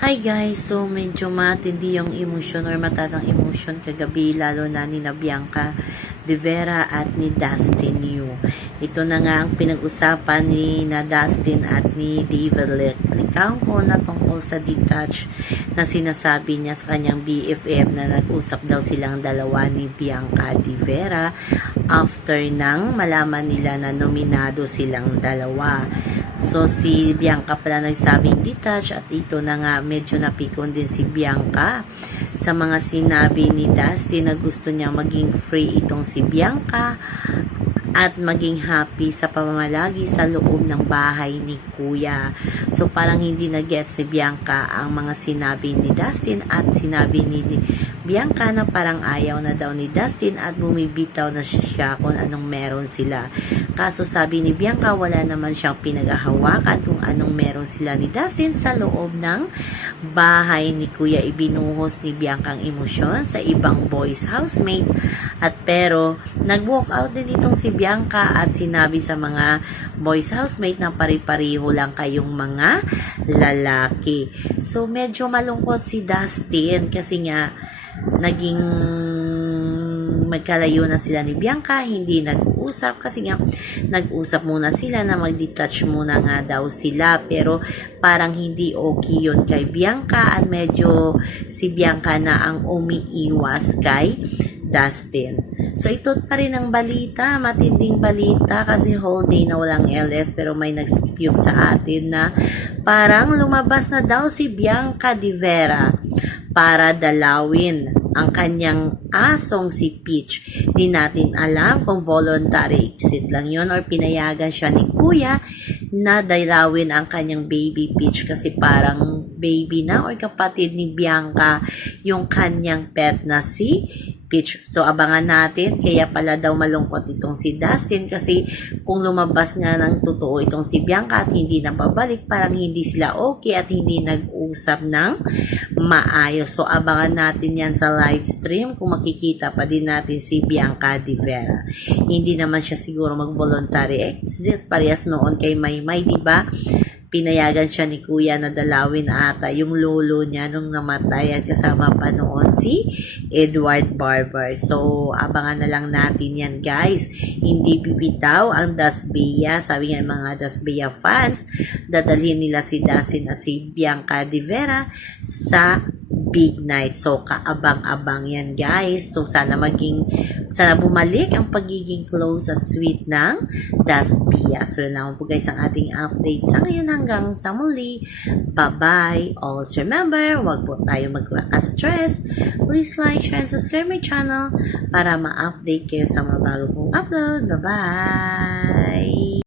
Hi guys, so medyo matindi yung emosyon or mataas ang emosyon kagabi lalo na ni na Bianca De Vera at ni Dustin Yu. Ito na nga ang pinag-usapan ni na Dustin at ni David Licangco na tungkol sa detach na sinasabi niya sa kanyang BFF na nag-usap daw silang dalawa ni Bianca De Vera after nang malaman nila na nominado silang dalawa. So, si Bianca pala nagsabing detach at ito na nga medyo napikon din si Bianca sa mga sinabi ni Dusty na gusto niya maging free itong si Bianca at maging happy sa pamamalagi sa loob ng bahay ni Kuya. So parang hindi na get si Bianca ang mga sinabi ni Dustin at sinabi ni Bianca na parang ayaw na daw ni Dustin at bumibitaw na siya kung anong meron sila. Kaso sabi ni Bianca wala naman siyang pinaghahawakan kung anong meron sila ni Dustin sa loob ng bahay ni Kuya. Ibinuhos ni Bianca ang emosyon sa ibang boys housemate at pero nag-walk out din itong si Bianca at sinabi sa mga boys housemate na pari-pariho lang kayong mga lalaki. So medyo malungkot si Dustin kasi nga naging magkalayo na sila ni Bianca, hindi nag-usap kasi nga nag-usap muna sila na mag-detach muna nga daw sila pero parang hindi okay yun kay Bianca at medyo si Bianca na ang umiiwas kay Dustin. So ito pa rin ang balita, matinding balita kasi whole day na walang LS pero may nag-spew sa atin na parang lumabas na daw si Bianca Di Vera para dalawin ang kanyang asong si Peach. Di natin alam kung voluntary exit lang yon or pinayagan siya ni Kuya na dalawin ang kanyang baby Peach kasi parang baby na or kapatid ni Bianca yung kanyang pet na si Peach. So, abangan natin. Kaya pala daw malungkot itong si Dustin kasi kung lumabas nga ng totoo itong si Bianca at hindi na pabalik, parang hindi sila okay at hindi nag-usap ng maayos. So, abangan natin yan sa live stream kung makikita pa din natin si Bianca Di Vera. Hindi naman siya siguro mag-voluntary exit parehas noon kay Maymay, di ba? Pinayagan siya ni kuya na dalawin ata yung lolo niya nung namatay at kasama pa noon si Edward Barber. So, abangan na lang natin yan guys. Hindi bibitaw ang Dasbia. Sabi nga mga Dasbia fans, dadalhin nila si Dasin at si Bianca Di Vera sa big night. So, kaabang-abang yan, guys. So, sana maging, sana bumalik ang pagiging close at sweet ng Dasbia. So, yun lang po guys ang ating update sa ngayon hanggang sa muli. Bye-bye. Also, remember, wag po tayo mag-stress. Please like, share, and subscribe my channel para ma-update kayo sa mga bago kong upload. Bye-bye!